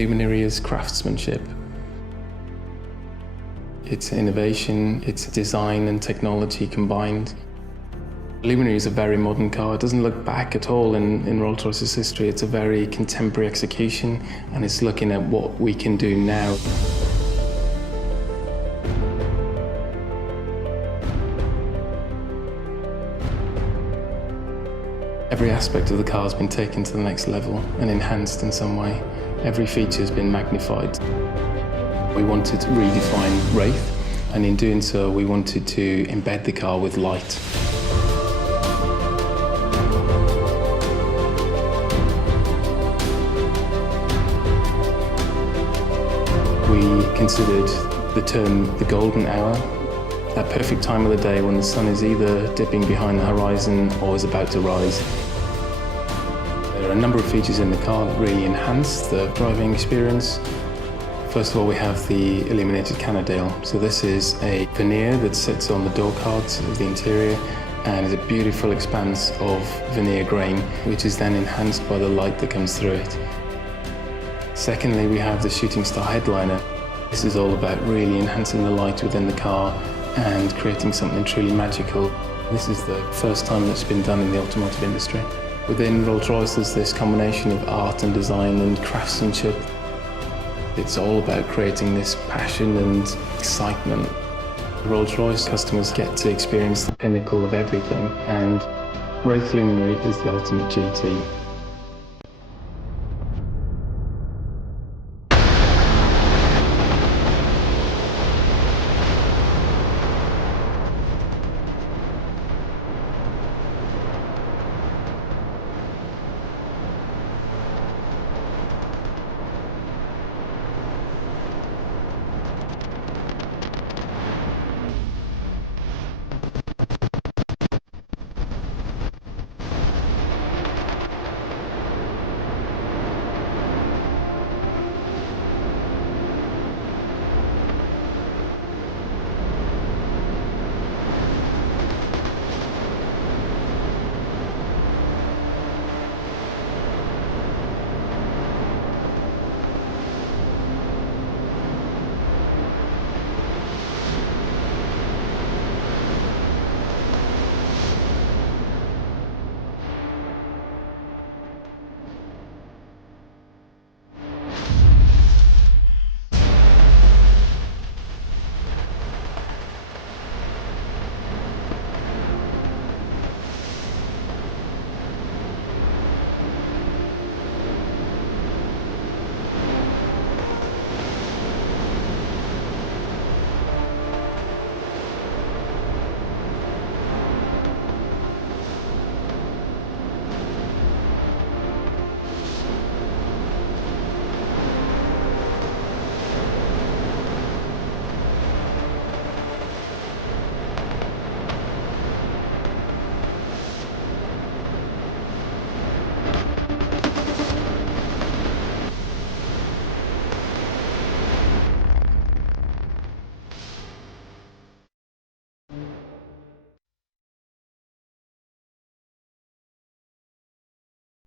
Luminary is craftsmanship. It's innovation, it's design and technology combined. Luminary is a very modern car. It doesn't look back at all in Rolls-Royce's history. It's a very contemporary execution, and it's looking at what we can do now. Every aspect of the car has been taken to the next level and enhanced in some way. Every feature has been magnified. We wanted to redefine Wraith, and in doing so, we wanted to embed the car with light. We considered the term the golden hour, that perfect time of the day when the sun is either dipping behind the horizon or is about to rise. There are a number of features in the car that really enhance the driving experience. First of all, we have the illuminated canadale. So this is a veneer that sits on the door cards of the interior and is a beautiful expanse of veneer grain, which is then enhanced by the light that comes through it. Secondly, we have the shooting star headliner. This is all about really enhancing the light within the car and creating something truly magical. This is the first time that's been done in the automotive industry. Within Rolls-Royce, there's this combination of art and design and craftsmanship. It's all about creating this passion and excitement. Rolls-Royce customers get to experience the pinnacle of everything, and Wraith Luminary is the ultimate GT.